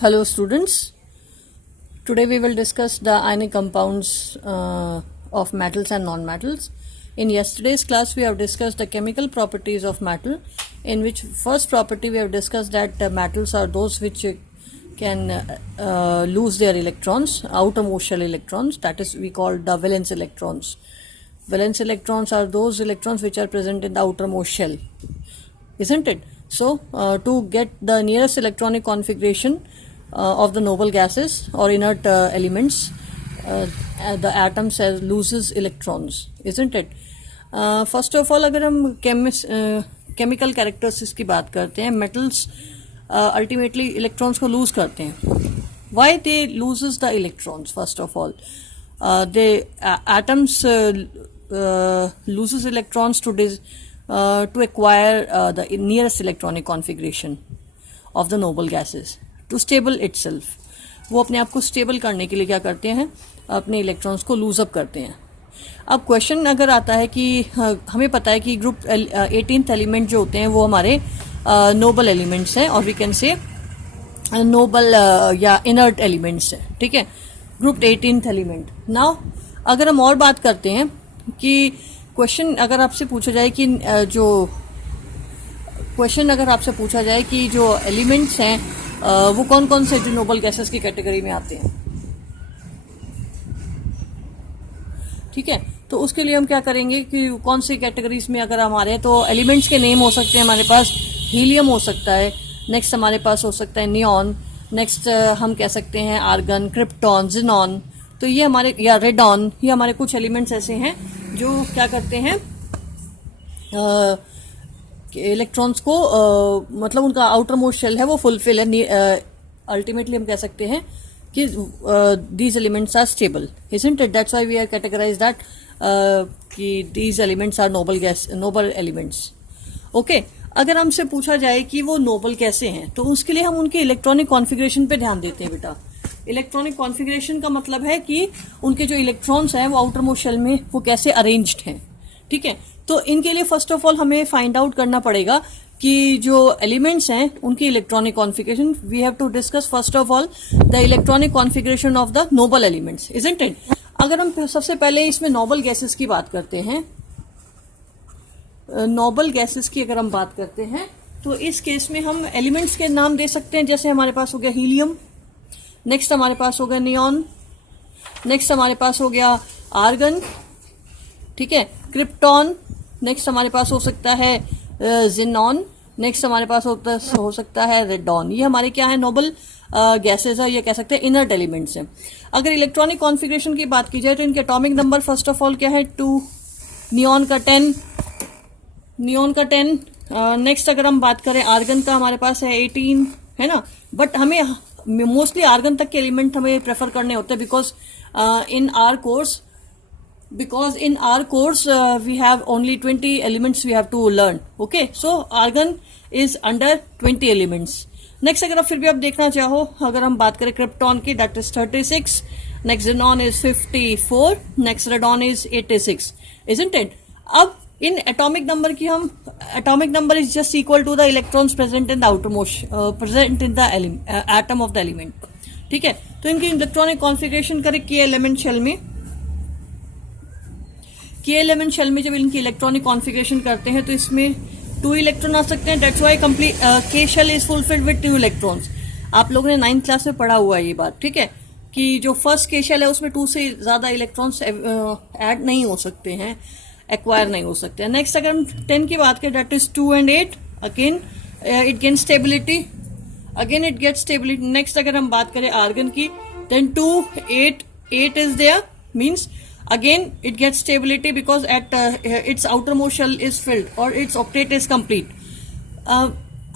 Hello students, today we will discuss the ionic compounds of metals and non-metals. In yesterday's class we have discussed the chemical properties of metal, in which first property we have discussed that metals are those which can lose their electrons, outermost shell electrons, that is we call the valence electrons. Valence electrons are those electrons which are present in the outermost shell, isn't it? So to get the nearest electronic configuration of the noble gases or inert elements, the atom loses electrons, isn't it? First of all, अगर हम chemical characteristics की बात करते हैं, metals ultimately electrons को lose करते हैं. Why they loses the electrons? First of all, the atoms loses electrons to acquire the nearest electronic configuration of the noble gases. To stable itself, वो अपने आप को स्टेबल करने के लिए क्या करते हैं, अपने इलेक्ट्रॉन्स को लूज अप करते हैं. अब क्वेश्चन अगर आता है कि हमें पता है कि ग्रुप 18th एलिमेंट जो होते हैं वो हमारे नोबल एलिमेंट्स हैं, और वी कैन से नोबल या इनर्ट एलिमेंट्स हैं, ठीक है, ग्रुप 18th एलिमेंट. नाउ अगर हम और बात करते हैं कि क्वेश्चन अगर आपसे पूछा जाए कि जो एलिमेंट्स हैं वो कौन कौन से जो नोबल गैसेस की कैटेगरी में आते हैं, ठीक है, तो उसके लिए हम क्या करेंगे कि कौन सी कैटेगरीज में अगर हमारे तो एलिमेंट्स के नेम हो सकते हैं. हमारे पास हीलियम हो सकता है, नेक्स्ट हमारे पास हो सकता है नियॉन, नेक्स्ट हम कह सकते हैं आर्गन, क्रिप्टॉन, जिनॉन, तो ये हमारे, या रेडॉन, ये हमारे कुछ एलिमेंट्स ऐसे हैं जो क्या करते हैं, इलेक्ट्रॉन्स को मतलब उनका आउटर मोस्ट शेल है वो फुलफिल है. अल्टीमेटली हम कह सकते हैं कि these elements are stable, isn't it? That's why we are categorise that कि these elements are noble elements. Okay, अगर हमसे पूछा जाए कि वो नोबल कैसे हैं, तो उसके लिए हम उनके इलेक्ट्रॉनिक कॉन्फ़िगरेशन पे ध्यान देते हैं. बेटा, इलेक्ट्रॉनिक कॉन्फ़िगरेशन का मतलब है कि उनके जो इलेक्ट्रॉन्स हैं वो आउटर मोस्ट शेल में वो कैसे अरेंज्ड हैं, ठीक है. तो इनके लिए फर्स्ट ऑफ ऑल हमें फाइंड आउट करना पड़ेगा कि जो एलिमेंट्स हैं उनकी electronic configuration. We have to discuss first of all the electronic configuration of the noble elements, isn't it? अगर हम सबसे पहले इसमें नोबल गैसेस की बात करते हैं, नोबल गैसेस की अगर हम बात करते हैं तो इस केस में हम एलिमेंट्स के नाम दे सकते हैं. जैसे हमारे पास हो गया हीलियम, नेक्स्ट हमारे पास हो गया नियॉन, नेक्स्ट हमारे पास हो गया आर्गन, ठीक है, क्रिप्टॉन, नेक्स्ट हमारे पास हो सकता है जिनॉन, नेक्स्ट हमारे पास हो सकता है रेडॉन. ये हमारे क्या है, नोबल गैसेस है, ये कह सकते हैं इनर्ट एलिमेंट्स हैं. अगर इलेक्ट्रॉनिक कॉन्फ़िगरेशन की बात की जाए तो इनके atomic number first of all क्या है, 2, नियॉन का 10, नेक्स्ट अगर हम बात करें आर्गन का हमारे पास है 18, है ना. बट हमें मोस्टली आर्गन तक के एलिमेंट हमें प्रेफर करने होते हैं, because in our course we have only 20 elements we have to learn. Okay, so argon is under 20 elements. Next अगर आप फिर भी आप देखना चाहो, अगर हम बात करें क्रिप्टॉन की, that is 36, next xenon is 54, next radon is 86, isn't it? अब इन एटॉमिक नंबर की हम, atomic number is just equal to the electrons present in the outermost present in the atom of the element, ठीक है. तो इनकी electronic configuration करें के element shell में जब इनकी इलेक्ट्रॉनिक कॉन्फ़िगरेशन करते हैं तो इसमें 2 इलेक्ट्रॉन आ सकते हैं. That's why complete K shell is fulfilled with 2 electrons. आप लोगों ने 9th क्लास में पढ़ा हुआ है ये बात, ठीक है, कि जो फर्स्ट के शेल है उसमें 2 से ज्यादा इलेक्ट्रॉन्स ऐड नहीं हो सकते हैं, एक्वायर नहीं हो सकते हैं. नेक्स्ट अगर हम 10 की बात करें, that is 2 and 8, again it gain stability, next अगर हम बात करें आर्गन की, then 2, 8 is there, means again it gets stability because at its outermost shell is filled or its octet is complete.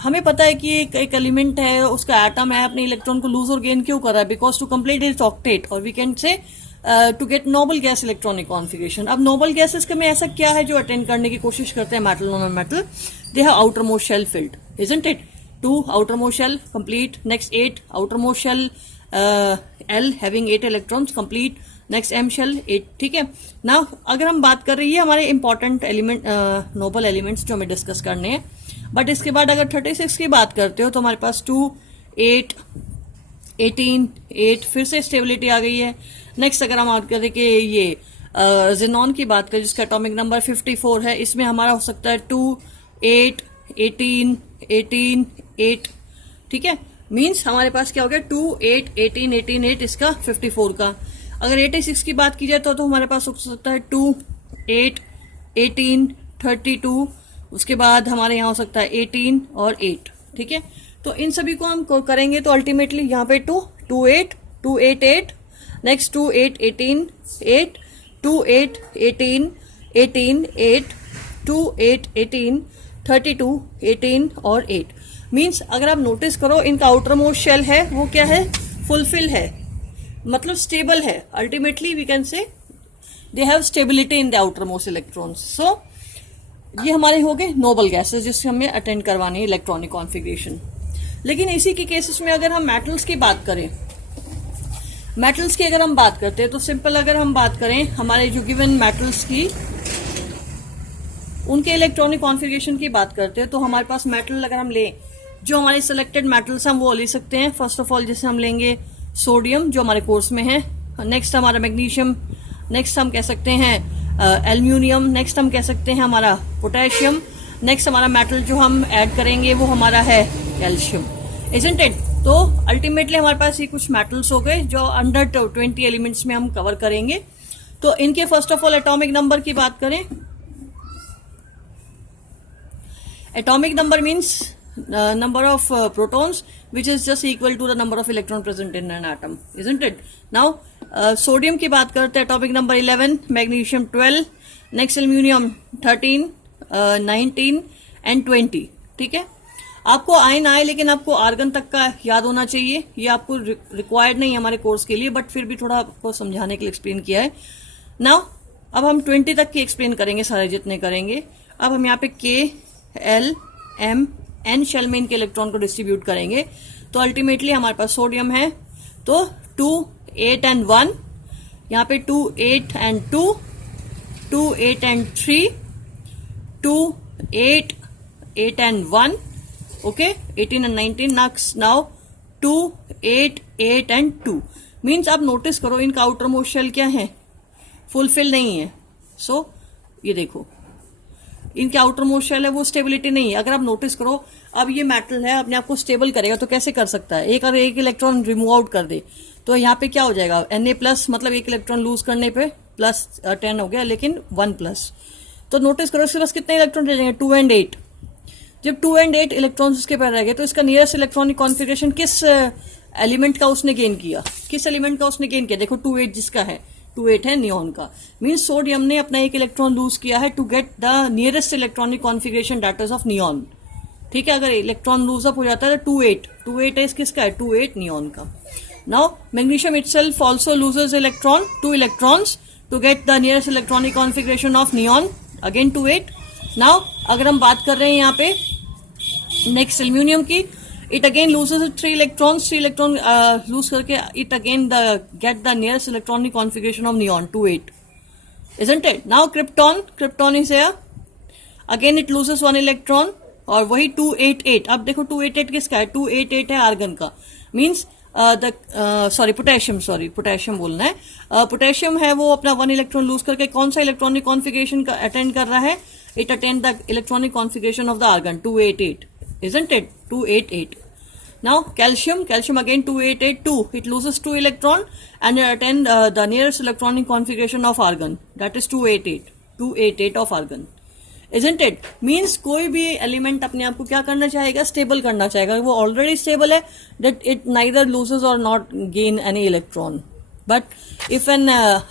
हमें पता है कि एक एलिमेंट है, उसका एटम है, अपने इलेक्ट्रॉन को लूज और गेन क्यों कर रहा है, because to complete its octet, और we can say to get noble gas electronic configuration. अब नोबल गैसेस में ऐसा क्या है जो अटेंड करने की कोशिश करते हैं metal, non metal? They have outer most shell filled, isn't it? 2 outer most shell complete, next 8 outer most shell L having 8 electrons complete, next M shell 8, ठीक है ना. अगर हम बात कर रही है हमारे इंपॉर्टेंट एलिमेंट, नोबल एलिमेंट्स जो हमें डिस्कस करने हैं, बट इसके बाद अगर 36 की बात करते हो तो हमारे पास 2, 8, 18, 8, फिर से स्टेबिलिटी आ गई है। नेक्स्ट अगर हम बात करें कि ये जिनॉन की बात करें जिसका एटॉमिक नंबर 54 है, इसमें हमारा हो सकता है 2, 8, 18, 18, 8, ठीक है। मीन्स हमारे पास क्या हो गया 2, 8, 18, 18, 8 इसका 54 का। अगर 86 की बात की जाए तो हमारे पास हो सकता है 2, 8, 18, 32, उसके बाद हमारे यहाँ हो सकता है 18 और 8, ठीक है। तो इन सभी को हम करेंगे तो अल्टीमेटली यहाँ पे 2, 2, 8, 2, 8, 8, नेक्स्ट 2, 8, 18, 8, 2, 8, 18, 18, 8, 2, 8, 18, 32, 18 और 8। मीन्स अगर आप नोटिस करो इनका आउटर मोस्ट शेल है वो क्या है, फुलफिल है, मतलब स्टेबल है। Ultimately we can say they have stability in the outermost electrons. So ये हमारे हो गए नोबल गैसेस जिससे हमें अटेंड करवानी है इलेक्ट्रॉनिक कॉन्फ़िगरेशन। लेकिन इसी के केसेस में अगर हम मेटल्स की बात करें, मेटल्स की अगर हम बात करते हैं तो सिंपल अगर हम बात करें हमारे जो गिवन मेटल्स की उनके इलेक्ट्रॉनिक कॉन्फ़िगरेशन की बात करते हैं तो हमारे पास मेटल अगर हम लें जो हमारे सिलेक्टेड मेटल्स हम वो ले सकते हैं। फर्स्ट ऑफ ऑल जैसे हम लेंगे सोडियम जो हमारे कोर्स में है, नेक्स्ट हमारा मैग्नीशियम, नेक्स्ट हम कह सकते हैं एल्यूमिनियम, नेक्स्ट हम कह सकते हैं हमारा पोटेशियम, नेक्स्ट हमारा मेटल जो हम ऐड करेंगे वो हमारा है कैल्शियम, इजंट इट। तो अल्टीमेटली हमारे पास ये कुछ मेटल्स हो गए जो अंडर 20 एलिमेंट्स में हम कवर करेंगे। तो इनके first of all atomic number की बात करें, atomic number means number of protons which is just equal to the number of electron present in an atom, isn't it? Now sodium की बात करते हैं atomic number 11, magnesium 12, next aluminium 13, 19 and 20, ठीक है। आपको आयन आए लेकिन आपको आर्गन तक का याद होना चाहिए, ये आपको रिक्वायर्ड नहीं है हमारे कोर्स के लिए, बट फिर भी थोड़ा आपको समझाने के लिए एक्सप्लेन किया है। नाउ अब हम 20 तक की एक्सप्लेन करेंगे सारे जितने करेंगे। अब हम यहाँ पे K, L, M, N shell में इनके इलेक्ट्रॉन को डिस्ट्रीब्यूट करेंगे। तो अल्टीमेटली हमारे पास सोडियम है तो 2, 8 एंड 1, यहाँ पे 2, 8 and 2, 2, 8 and 3, 2, 8, 8 and 1, okay, 18 and 19, now 2, 8, 8 and 2। Means आप नोटिस करो इनका आउटर मोस्ट शेल क्या है, फुलफिल नहीं है। सो ये देखो इनके आउटर मोस्ट शेल है वो स्टेबिलिटी नहीं है। अगर आप नोटिस करो अब ये मेटल है अपने आप को स्टेबल करेगा तो कैसे कर सकता है, एक अगर एक इलेक्ट्रॉन रिमूव आउट कर दे तो यहाँ पे क्या हो जाएगा Na+, मतलब एक इलेक्ट्रॉन लूज करने पे +10 हो गया लेकिन 1+। तो नोटिस करो इसके पास कितने इलेक्ट्रॉन रह जाएंगे, 2 एंड 8। जब 2 एंड 8 इलेक्ट्रॉन्स इसके पास रह गए तो इसका नियरेस्ट इलेक्ट्रॉनिक कॉन्फिगरेशन किस एलिमेंट का उसने गेन किया, किस एलिमेंट का उसने गेन किया, देखो 2, 8 जिसका है 2, 8 है नियॉन का। मीन्स सोडियम ने अपना एक इलेक्ट्रॉन लूज किया है to get the nearest electronic configuration that is of neon, ठीक है। अगर इलेक्ट्रॉन लूज अप हो जाता है तो 2, 8 है किसका है, 2, 8 नियॉन का। Now magnesium itself also loses electron, 2 electrons to get the nearest electronic configuration of neon, again 2, 8। Now अगर हम बात कर रहे हैं यहाँ पे नेक्स्ट एल्यूमिनियम की, it again loses 3 electrons lose करके it again get the nearest electronic configuration of neon, 2, 8, isn't it? Now krypton is here, again it loses 1 electron और वही 2, 8, 8। अब देखो 2, 8, 8 किसका है, 2, 8, 8 है आर्गन का। मीन्स पोटेशियम बोलना है, पोटेशियम है वो अपना 1 इलेक्ट्रॉन लूज करके कौन सा इलेक्ट्रॉनिक कॉन्फिगरेशन का अटेंड कर रहा है, it attend the electronic configuration of the argon, 2, 8, 8, isn't it? 2, 8, 8. Now calcium again 2, 8, 8, 2. It loses 2 electron and it attend the nearest electronic configuration of argon, that is 2, 8, 8, 2, 8, 8 of argon, isn't it? Means कोई भी element अपने आप को क्या करना चाहेगा, stable करना चाहेगा। वो ऑलरेडी स्टेबल है, that it neither loses or not gain any electron. But if an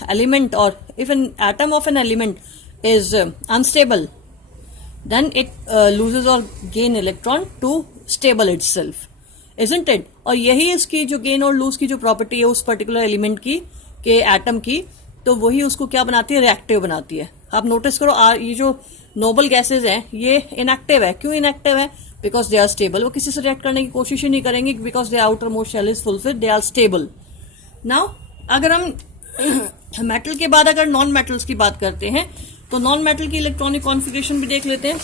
element or if an atom of an element is unstable, then it loses or gain electron to stable itself, isn't it? और यही इसकी जो gain और loose की जो property है उस particular element की के एटम की, तो वही उसको क्या बनाती है, रिएक्टिव बनाती है। आप नोटिस करो ये जो नोबल गैसेज हैं ये इनएक्टिव है। क्यों इनएक्टिव है, बिकॉज दे आर स्टेबल, वो किसी से रिएक्ट करने की कोशिश ही नहीं करेंगे because they outer most shell is fulfilled, they are stable. Now अगर हम मेटल के बाद अगर नॉन मेटल्स की बात करते हैं तो नॉन मेटल की इलेक्ट्रॉनिक कॉन्फिगरेशन भी देख लेते हैं।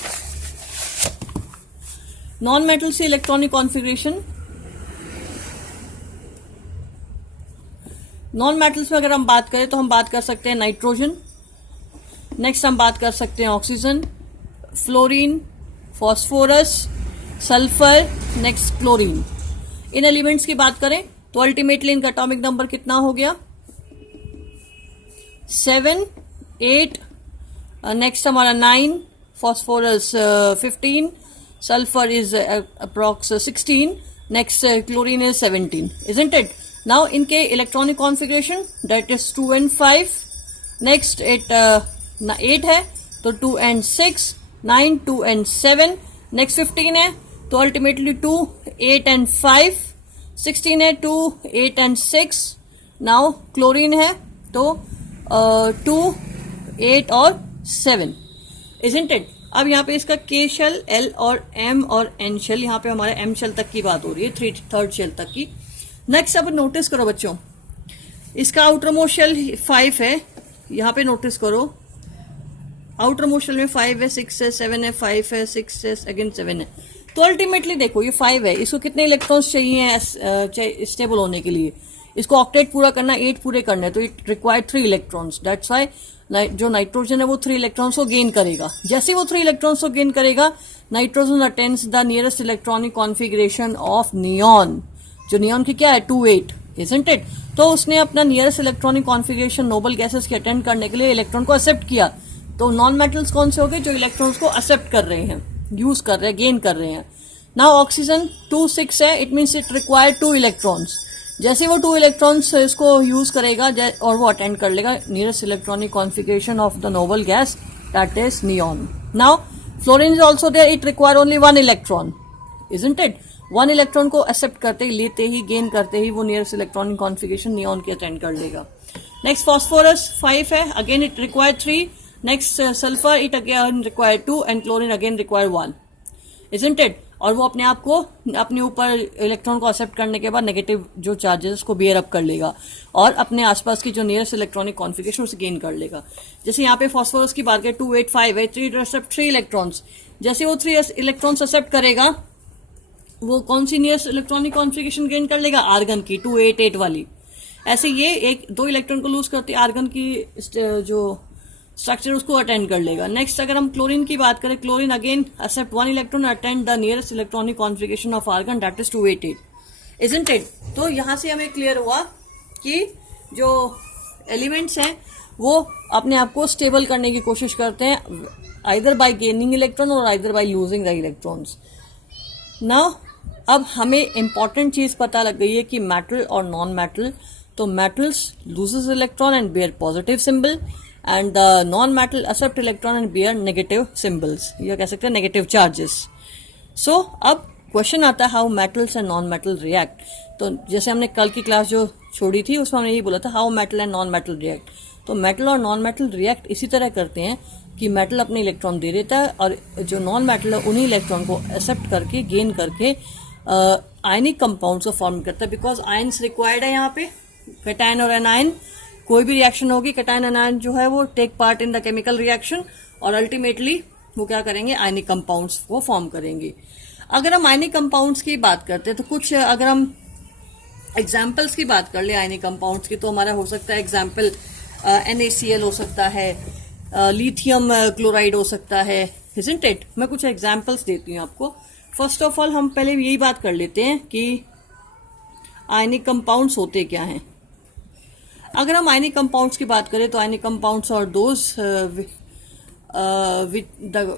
नॉन मेटल से इलेक्ट्रॉनिक कॉन्फिगरेशन, नॉन मेटल्स में अगर हम बात करें तो हम बात कर सकते हैं नाइट्रोजन, नेक्स्ट हम बात कर सकते हैं oxygen, fluorine, phosphorus, sulphur, next chlorine. इन एलिमेंट्स की बात करें तो अल्टीमेटली इनका एटॉमिक नंबर कितना हो गया 7, 8, नेक्स्ट हमारा 9, phosphorus 15, sulphur is approx 16, next chlorine is 17, isn't it? Now इनके electronic configuration that is 2 and 5, next 8 है तो 2 and 6, 9, 2 and 7, नेक्स्ट 15 है तो अल्टीमेटली 2, 8 and 5, 16 है 2, 8 and 6, नाउ क्लोरीन है तो 2, 8 और 7, isn't it? अब यहाँ पे इसका के शेल, एल और एम और एन शेल, यहाँ पे हमारे एम शेल तक की बात हो रही है, थर्ड शेल तक की। नेक्स्ट अब नोटिस करो बच्चों, इसका आउटर मोस्ट शेल 5 है, यहाँ पे नोटिस करो आउटर मोस्ट शेल में 5 है, 6 है, 7 है, 5 है, 6 है, अगेन 7 है। तो अल्टीमेटली देखो ये 5 है, इसको कितने इलेक्ट्रॉन्स चाहिए स्टेबल होने के लिए? इसको ऑक्टेट पूरा करना, 8 पूरे करना है, तो it required 3 electrons. That's why जो नाइट्रोजन है वो 3 इलेक्ट्रॉन्स को गेन करेगा। जैसे वो 3 इलेक्ट्रॉन्स को गेन करेगा, nitrogen attends the nearest electronic configuration of neon. जो नियॉन की क्या है 2, 8, isn't it? तो उसने अपना nearest electronic configuration noble gases के अटेंड करने के लिए इलेक्ट्रॉन को एक्सेप्ट किया। तो नॉन मेटल्स कौन से हो गए? जो इलेक्ट्रॉन्स को एक्सेप्ट कर रहे हैं, यूज कर रहे हैं, गेन कर रहे हैं। नाउ ऑक्सीजन 2, 6 है, it means it require 2 electrons. जैसे वो 2 इलेक्ट्रॉन्स इसको यूज करेगा और वो अटेंड कर लेगा nearest electronic configuration of the noble gas, that is neon. Now fluorine is also there, it require only 1 electron, isn't it? 1 electron को एक्सेप्ट करते ही, लेते ही, गेन करते ही वो नियरेस्ट इलेक्ट्रॉनिक कॉन्फिगरेशन नियॉन की अटेंड कर लेगा। नेक्स्ट फॉस्फोरस 5 है, again it require 3, next sulphur it again require 2 and chlorine again require 1, isn't it? और वो अपने आप को अपने ऊपर इलेक्ट्रॉन को एक्सेप्ट करने के बाद नेगेटिव जो चार्जेस को बियर अप कर लेगा और अपने आसपास की जो नियरेस्ट इलेक्ट्रॉनिक कॉन्फिगरेशन उसे गेन कर लेगा। जैसे यहाँ पे फॉस्फोरस की बात करें 2, 8, 5 है, 3 इलेक्ट्रॉन्स। जैसे वो 3 इलेक्ट्रॉन्स एक्सेप्ट करेगा, वो कौन सी नियरेस्ट इलेक्ट्रॉनिक कॉन्फिगरेशन गेन कर लेगा? आर्गन की 2, 8, 8 वाली। ऐसे ये 2 इलेक्ट्रॉन को लूज करती है, आर्गन की जो स्ट्रक्चर उसको अटेंड कर लेगा। नेक्स्ट अगर हम क्लोरीन की बात करें, chlorine again accept 1 electron, attend the nearest electronic configuration of argon, that is 288, isn't it? तो यहां से हमें क्लियर हुआ कि जो एलिमेंट्स हैं वो अपने आप को स्टेबल करने की कोशिश करते हैं, आइदर बाय गेनिंग इलेक्ट्रॉन और either by losing the electrons. Now अब हमें इंपॉर्टेंट चीज पता लग गई है कि मेटल और नॉन मेटल, तो metals loses electron and bear positive symbol, and the non-metal accept electron and bear negative symbols, ये कह सकते हैं negative charges. So अब क्वेश्चन आता है how metals and non-metal react. तो जैसे हमने कल की क्लास जो छोड़ी थी उसमें हमने यही बोला था how metal and non-metal react. तो मेटल और नॉन मेटल रिएक्ट इसी तरह करते हैं कि मेटल अपने इलेक्ट्रॉन दे देता है और जो नॉन मेटल है उन्हीं इलेक्ट्रॉन को एक्सेप्ट करके, गेन करके आयनिक कंपाउंड्स को फॉर्म करता है। बिकॉज आयन्स रिक्वायर्ड है यहाँ पे, कैटायन और एनायन। कोई भी रिएक्शन होगी, कैटायन एनायन जो है वो take part in the chemical reaction और अल्टीमेटली वो क्या करेंगे? आयनिक कंपाउंड्स को फॉर्म करेंगे। अगर हम आयनिक कंपाउंड्स की बात करते हैं तो कुछ अगर हम एग्जाम्पल्स की बात कर ले आयनिक कंपाउंड्स की, तो हमारा हो सकता है एग्जाम्पल NaCl हो सकता है, लिथियम क्लोराइड हो सकता है, isn't it? मैं कुछ एग्जाम्पल्स देती हूँ आपको। फर्स्ट ऑफ ऑल हम पहले यही बात कर लेते हैं कि आयनिक कंपाउंड्स होते क्या हैं। अगर हम आयनिक कंपाउंड्स की बात करें तो आयनिक कंपाउंड्स और those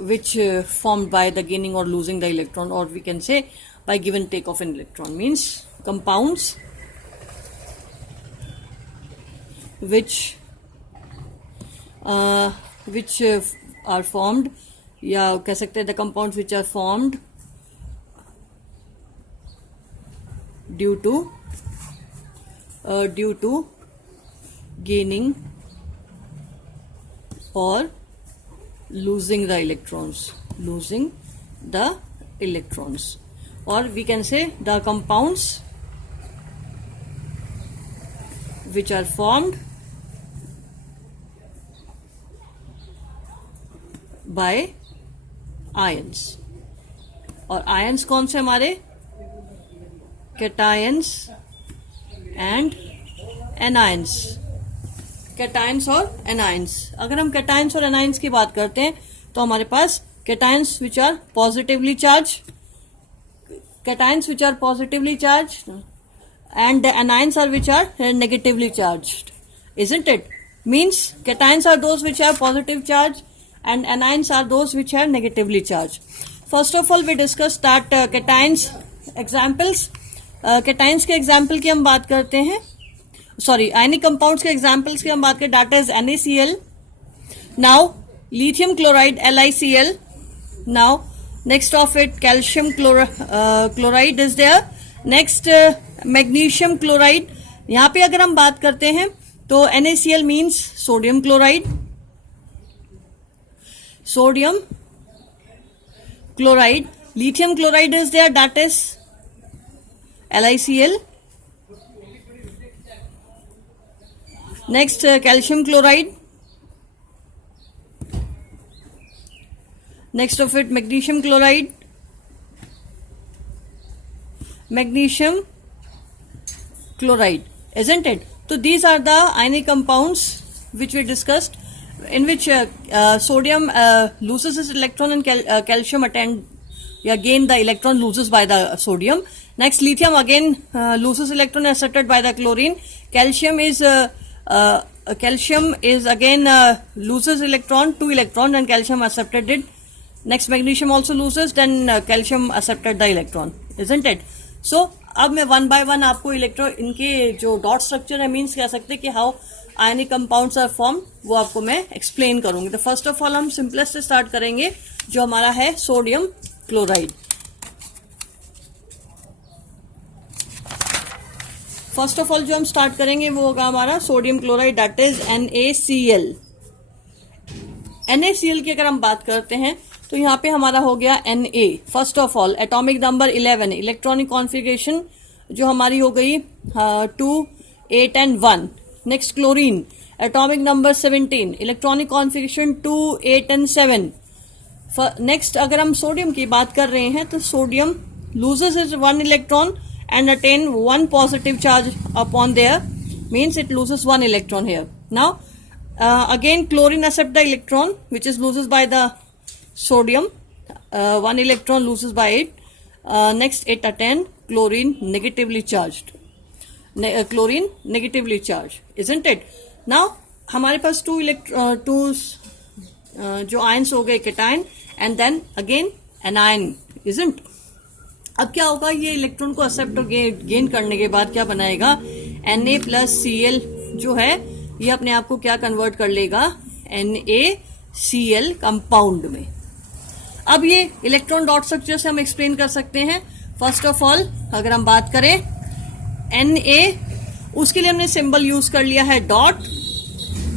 which formed by the gaining or losing the electron, or we can say by give and take of an electron, means compounds which are formed, या कह सकते हैं the compounds which are formed due to gaining or losing the electrons, or we can say the compounds which are formed by ions। और ions कौन से हमारे? cations and anions, cations और anions. अगर हम कैटाइंस और एनाइंस की बात करते हैं तो हमारे पास cations which are positively charge, cations which are positively charged, and the anions are which are negatively charged, isn't it? Means cations are those which are positive charge and anions are those which are negatively charged. First of all we discussed that cations examples, cations के example की हम बात करते हैं, sorry ionic compounds के examples की हम बात करें, that is NaCl, now lithium chloride LiCl, now next of it calcium chloride is there, next magnesium chloride. यहाँ पे अगर हम बात करते हैं तो NaCl means sodium chloride, sodium chloride, lithium chloride is there, that is LiCl, next calcium chloride, next of it magnesium chloride, magnesium chloride, isn't it? So these are the ionic compounds which we discussed, in which sodium loses its electron and calcium gain the electron loses by the sodium. Next lithium again loses electron accepted by the chlorine. Calcium is again loses electron, 2 electron, and calcium accepted it. Next magnesium also loses, then calcium accepted the electron, isn't it? So अब मैं one by one आपको electron इनके जो dot structure है means कह सकते हैं कि how ionic compounds are form, वो आपको मैं एक्सप्लेन करूंगी. तो फर्स्ट ऑफ ऑल हम सिंपलेस्ट से स्टार्ट करेंगे जो हमारा है sodium chloride. First of all जो हम स्टार्ट करेंगे वो होगा हमारा sodium chloride, that is NaCl. NaCl की अगर हम बात करते हैं तो यहाँ पे हमारा हो गया Na. First of all atomic number 11, electronic configuration जो हमारी हो गई 2, 8 and 1. Next chlorine atomic number 17, electronic configuration 2, 8 and 7. Next अगर हम सोडियम की बात कर रहे हैं तो sodium loses is 1 electron and attain 1 positive charge upon there, means it loses 1 electron here. Now again chlorine accept the electron which is loses by the sodium, 1 electron loses by it. Next it attain chlorine negatively charged, chlorine negatively charged, isn't it? Now हमारे पास 2 जो ions हो गए cation and then again anion, isn't? अब क्या होगा, ये electron को accept gain करने के बाद क्या बनाएगा, Na+Cl जो है ये अपने आप को क्या कन्वर्ट कर लेगा, NaCl कंपाउंड में. अब ये इलेक्ट्रॉन डॉट स्ट्रक्चर से हम एक्सप्लेन कर सकते हैं. फर्स्ट ऑफ ऑल अगर हम बात करें Na, उसके लिए हमने सिंबल यूज कर लिया है डॉट,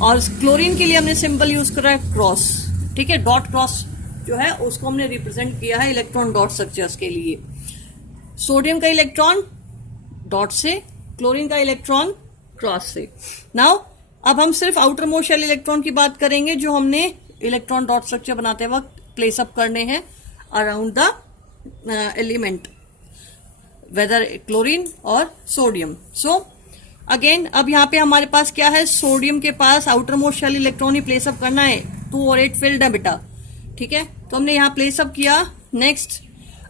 और क्लोरीन के लिए हमने सिंबल यूज करा है क्रॉस. ठीक है, डॉट क्रॉस जो है उसको हमने रिप्रेजेंट किया है इलेक्ट्रॉन डॉट स्ट्रक्चर्स के लिए. सोडियम का इलेक्ट्रॉन डॉट से, क्लोरीन का इलेक्ट्रॉन क्रॉस से. नाउ अब हम सिर्फ आउटर मोस्ट शेल इलेक्ट्रॉन की बात करेंगे जो हमने इलेक्ट्रॉन डॉट स्ट्रक्चर बनाते वक्त प्लेस अप करने हैं around the element, whether chlorine और सोडियम. सो अगेन अब यहाँ पे हमारे पास क्या है, सोडियम के पास आउटर मोस्ट शेल इलेक्ट्रॉन ही प्लेस अप करना है, 2 और 8 फिल्ड है बेटा. ठीक है, तो हमने यहाँ प्लेस अप किया. नेक्स्ट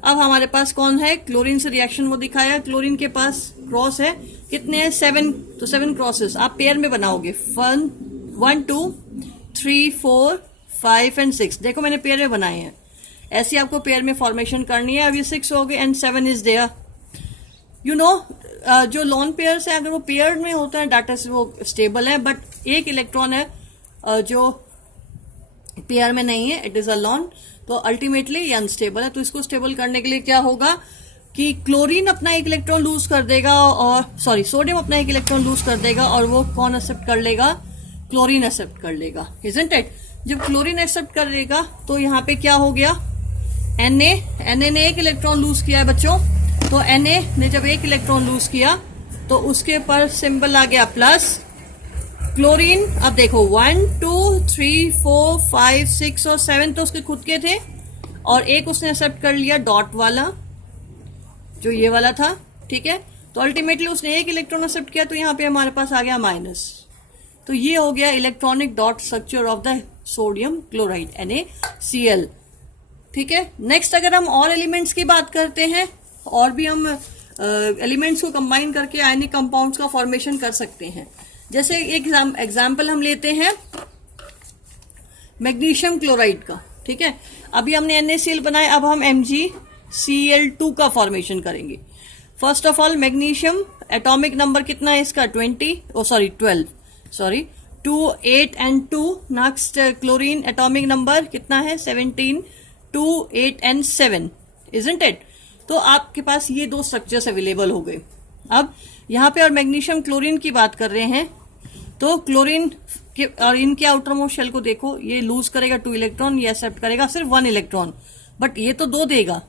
अब हमारे पास कौन है, क्लोरीन से रिएक्शन वो दिखाया. क्लोरीन के पास क्रॉस है, कितने हैं, 7, तो 7 क्रॉसेस आप पेयर में बनाओगे. 1, 2, 3, 4, 5 and 6. देखो मैंने पेयर में बनाए हैं, ऐसी आपको पेयर में फॉर्मेशन करनी है. अब ये 6 हो गए and 7 is there. You know जो लॉन पेयर्स है अगर वो पेयर में होता है डाटा से वो स्टेबल है, बट एक इलेक्ट्रॉन है जो पेयर में नहीं है, इट इज अ लॉन, तो अल्टीमेटली ये अनस्टेबल है. तो इसको स्टेबल करने के लिए क्या होगा कि क्लोरीन अपना एक इलेक्ट्रॉन लूज कर देगा, और सोडियम अपना एक इलेक्ट्रॉन लूज कर देगा, और वो कौन एक्सेप्ट कर लेगा, क्लोरीन एक्सेप्ट कर लेगा, इजंट इट? जब क्लोरीन एक्सेप्ट कर लेगा तो यहाँ पे क्या हो गया, Na ने एक इलेक्ट्रॉन लूज किया है बच्चों. तो Na ने जब एक इलेक्ट्रॉन लूज किया तो उसके पर सिंबल आ गया प्लस. क्लोरीन अब देखो 1, 2, 3, 4, 5, 6 और 7 तो उसके खुद के थे, और एक उसने एक्सेप्ट कर लिया डॉट वाला जो ये वाला था. ठीक है, तो अल्टीमेटली उसने एक इलेक्ट्रॉन एक्सेप्ट किया, तो यहाँ पे हमारे पास आ गया माइनस। तो ये हो गया electronic dot structure of the sodium chloride NaCl। ठीक है, नेक्स्ट अगर हम और एलिमेंट्स की बात करते हैं, और भी हम एलिमेंट्स को कंबाइन करके आयनिक कंपाउंड्स का फॉर्मेशन कर सकते हैं। जैसे एक एग्जाम्पल हम लेते हैं मैग्नीशियम क्लोराइड का। ठीक है, अभी हमने NaCl बनाया, अब हम MgCl2 का फॉर्मेशन करेंगे। First of all magnesium atomic number कितना है इसका 12 2 8 and 2। Next chlorine atomic number कितना है 17 2 8 एंड 7, इजंट इट। तो आपके पास ये दो स्ट्रक्चर्स अवेलेबल हो गए। अब यहाँ पे और मैग्नीशियम क्लोरीन की बात कर रहे हैं, तो क्लोरीन के और इनके आउटर मोस्ट शेल को देखो, ये लूज करेगा 2 इलेक्ट्रॉन, ये एक्सेप्ट करेगा सिर्फ 1 इलेक्ट्रॉन, बट ये तो 2 देगा।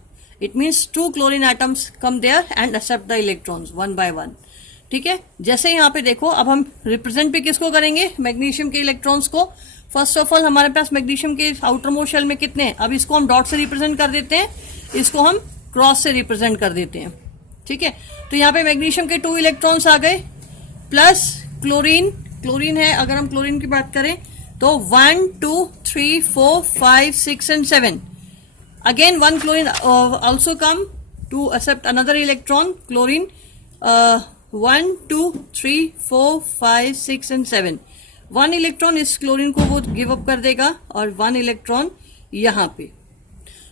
It means 2 chlorine atoms come there and accept the electrons 1 by 1। ठीक है, जैसे यहाँ पे देखो, अब हम रिप्रेजेंट भी किसको करेंगे, मैग्नीशियम के इलेक्ट्रॉन्स को। फर्स्ट ऑफ ऑल हमारे पास मैग्नीशियम के आउटर मोस्ट शेल में कितने हैं, अब इसको हम डॉट से रिप्रेजेंट कर देते हैं, इसको हम क्रॉस से रिप्रेजेंट कर देते हैं। ठीक है, तो यहाँ पे मैग्नीशियम के 2 इलेक्ट्रॉन्स आ गए, प्लस क्लोरीन है, अगर हम क्लोरीन की बात करें तो 1 2 3 4 5 6 and 7। Again 1 chlorine also come to accept another electron, chlorine 1 2 3 4 5 6 and 7। 1 electron इस क्लोरीन को वो गिव अप कर देगा और 1 इलेक्ट्रॉन यहाँ पे।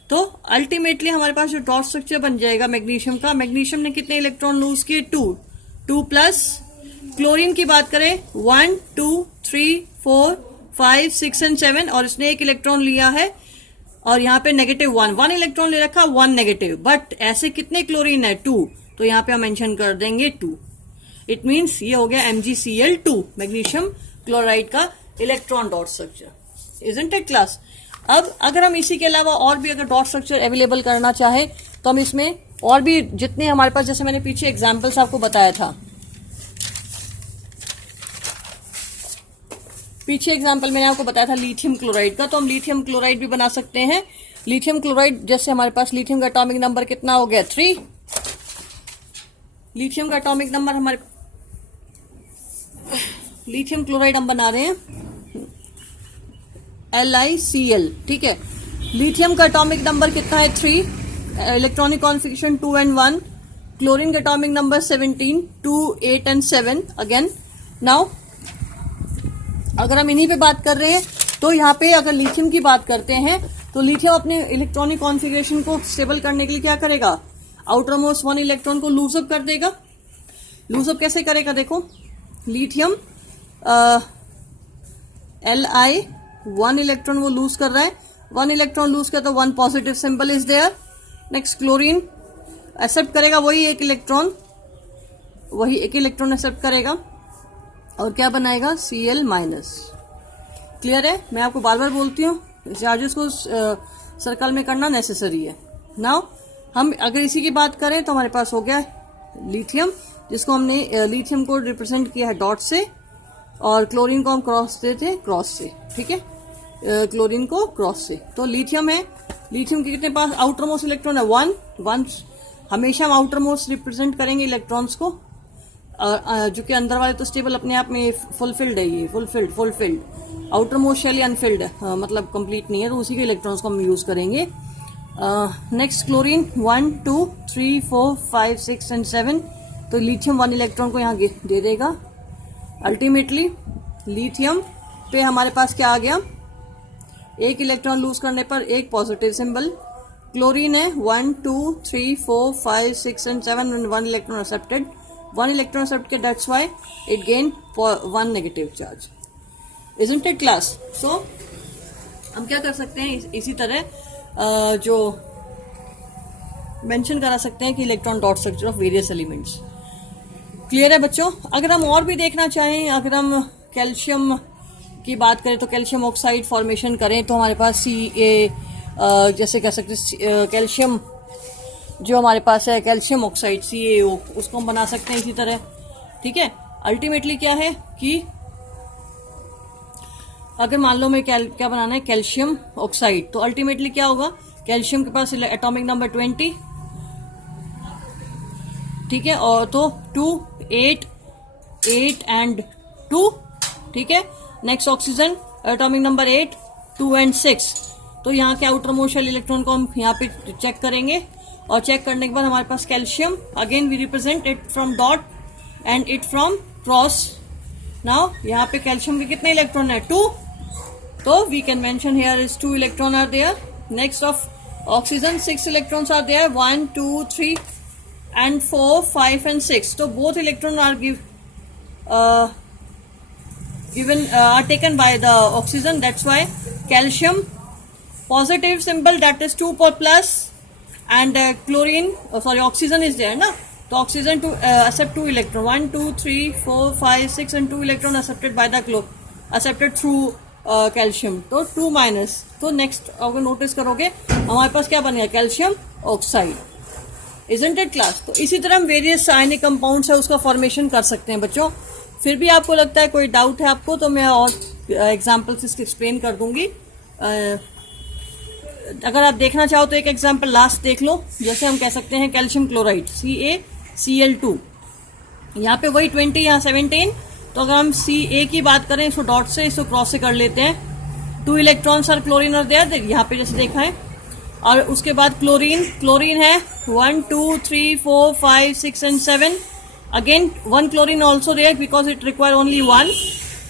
तो अल्टीमेटली हमारे पास जो डॉट स्ट्रक्चर बन जाएगा मैग्नीशियम का, मैग्नीशियम ने कितने इलेक्ट्रॉन लूज किए 2 प्लस क्लोरीन की बात करें 1 2 3 4 5 6 एंड 7, और इसने एक इलेक्ट्रॉन लिया है और यहाँ पे -1 इलेक्ट्रॉन ले रखा, 1 नेगेटिव, बट ऐसे कितने क्लोरीन है 2, तो यहाँ पे हम मेंशन कर देंगे 2। इट मीन्स ये हो गया MgCl2 मैग्नीशियम क्लोराइड का electron dot structure, isn't it class. अब अगर हम इसी के अलावा और भी अगर डॉट स्ट्रक्चर अवेलेबल करना चाहे, तो हम इसमें और भी जितने हमारे पास, जैसे मैंने पीछे एग्जाम्पल्स आपको बताया था, पीछे एग्जाम्पल मैंने आपको बताया था लिथियम क्लोराइड का, तो हम लिथियम क्लोराइड भी बना सकते हैं। लिथियम क्लोराइड, जैसे हमारे पास लिथियम का एटॉमिक नंबर कितना हो गया 3, लिथियम का एटॉमिक नंबर हमारे, लिथियम क्लोराइड हम बना रहे हैं LiCl। ठीक है, लिथियम का एटॉमिक नंबर कितना है 3, इलेक्ट्रॉनिक कॉन्फिगरेशन 2 and 1, क्लोरीन का atomic number 17 2 8 and 7। Again now अगर हम इन्हीं पे बात कर रहे हैं, तो यहाँ पे अगर लिथियम की बात करते हैं, तो लिथियम अपने इलेक्ट्रॉनिक कॉन्फिगरेशन को स्टेबल करने के लिए क्या करेगा, आउटर मोस्ट 1 इलेक्ट्रॉन को लूजअप कर देगा। लूजअप कैसे करेगा, देखो लिथियम Li 1 इलेक्ट्रॉन वो लूज कर रहा है, 1 इलेक्ट्रॉन लूज किया तो 1 positive symbol is there. Next chlorine accept करेगा वही एक इलेक्ट्रॉन एक्सेप्ट करेगा और क्या बनाएगा Cl-। क्लियर है, मैं आपको बार बार बोलती हूँ, चार्जेस को सर्कल में करना नेसेसरी है। नाउ हम अगर इसी की बात करें, तो हमारे पास हो गया लिथियम, जिसको हमने लिथियम को रिप्रेजेंट किया है डॉट से, और क्लोरीन को हम क्रॉस देते हैं क्रॉस से। ठीक है, क्लोरीन को क्रॉस से, तो लिथियम है, लिथियम के कितने पास आउटर मोस्ट इलेक्ट्रॉन है 1। हमेशा हम आउटर मोस्ट रिप्रेजेंट करेंगे इलेक्ट्रॉन्स को, जो कि अंदर वाले तो स्टेबल अपने आप में फुलफिल्ड है, ये fulfilled outer most shell unfilled है, मतलब कंप्लीट नहीं है, तो उसी के इलेक्ट्रॉन्स को हम यूज करेंगे। नेक्स्ट क्लोरीन 1 2 3 4 5 6 एंड 7, तो लिथियम 1 इलेक्ट्रॉन को यहाँ दे देगा। अल्टीमेटली लिथियम पे हमारे पास क्या आ गया, एक इलेक्ट्रॉन लूज करने पर एक पॉजिटिव सिंबल। क्लोरीन है 1 2 3 4 5 6 and 7, 1 electron accepted, 1 electron accept किया, that's why it gain 1 negative charge, isn't it class. So हम क्या कर सकते हैं, इसी तरह जो मेंशन करा सकते हैं कि electron dot structure of various elements. Clear है बच्चों। अगर हम और भी देखना चाहें, अगर हम कैल्शियम की बात करें, तो कैल्शियम ऑक्साइड फॉर्मेशन करें, तो हमारे पास जैसे कह सकते हैं कैल्शियम जो हमारे पास है कैल्शियम ऑक्साइड CaO, उसको हम बना सकते हैं इसी तरह। ठीक है, अल्टीमेटली क्या है कि अगर मान लो मैं क्या बनाना है कैल्शियम ऑक्साइड, तो अल्टीमेटली क्या होगा, कैल्शियम के पास एटॉमिक नंबर 20। ठीक है, और तो 2, 8, 8 एंड 2, ठीक है। Next oxygen atomic number 8, 2 and 6। तो यहाँ के आउटर मोस्ट शेल इलेक्ट्रॉन को हम यहाँ पे चेक करेंगे, और चेक करने के बाद हमारे पास calcium, again we represent it from dot and it from cross. Now यहाँ पे कैल्शियम के कितने इलेक्ट्रॉन है? 2, तो we can mention here is 2 electron are there. Next of oxygen 6 electrons are there, 1, 2, 3 and 4, 5 and 6. So both electrons are are taken by the oxygen. That's why calcium positive symbol, that is 2 plus, and chlorine oxygen is there na, so oxygen to accept 2 electron, 1, 2, 3, 4, 5, 6 and 2 electron accepted by the accepted through calcium, तो 2 minus। तो next अगर notice करोगे हमारे पास क्या बनेगा? Calcium oxide. Isn't it class? तो इसी तरह हम वेरियस आयनिक कंपाउंड्स है उसका फॉर्मेशन कर सकते हैं बच्चों। फिर भी आपको लगता है कोई डाउट है आपको, तो मैं और एग्जांपल्स इसके एक्सप्लेन कर दूंगी। अगर आप देखना चाहो तो एक एग्जांपल लास्ट देख लो। जैसे हम कह सकते हैं कैल्शियम क्लोराइड CaCl2, यहाँ पे वही 20, यहाँ 17। तो अगर हम Ca की बात करें इसको डॉट से, इसको क्रॉस से कर लेते हैं। 2 इलेक्ट्रॉन्स आर क्लोरीन और देयर, यहाँ पे जैसे देखा है। और उसके बाद क्लोरीन है 1, 2, 3, 4, 5, 6 and 7। Again 1 chlorine also there because it require only 1।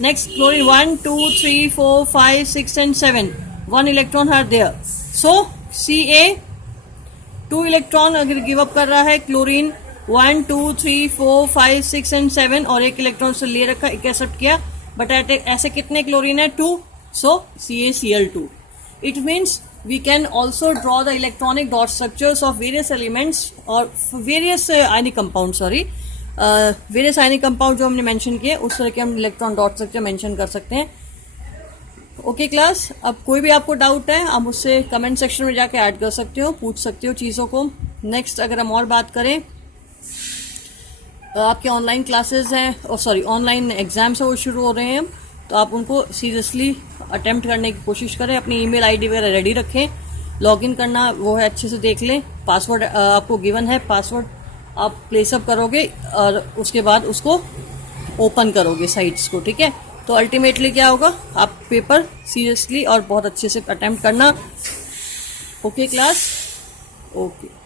Next chlorine 1, 2, 3, 4, 5, 6 and 7, 1 electron are there। So Ca 2 electron अगर गिव अप कर रहा है, क्लोरीन 1, 2, 3, 4, 5, 6 and 7, और एक इलेक्ट्रॉन से ले रखा, एक एक्सेप्ट किया, बट ऐसे कितने क्लोरीन है? 2। So CaCl2। It means we can also draw the electronic dot structures of various elements or various ionic compounds, various ionic compound जो हमने मेंशन किए, उस तरह के हम इलेक्ट्रॉन डॉट स्ट्रक्चर मेंशन कर सकते हैं। ओके क्लास, अब कोई भी आपको डाउट है आप मुझसे कमेंट सेक्शन में जाके ऐड कर सकते हो, पूछ सकते हो चीज़ों को। नेक्स्ट अगर हम और बात करें, आपके ऑनलाइन क्लासेस हैं, ऑनलाइन एग्जाम्स है वो शुरू हो रहे हैं, तो आप उनको सीरियसली अटेम्प्ट करने की कोशिश करें। अपनी ईमेल आईडी वगैरह रेडी रखें, लॉगिन करना वो है अच्छे से देख लें। पासवर्ड आपको गिवन है, पासवर्ड आप प्लेसअप करोगे और उसके बाद उसको ओपन करोगे साइट्स को, ठीक है। तो अल्टीमेटली क्या होगा, आप पेपर सीरियसली और बहुत अच्छे से अटेम्प्ट करना। Okay class, okay.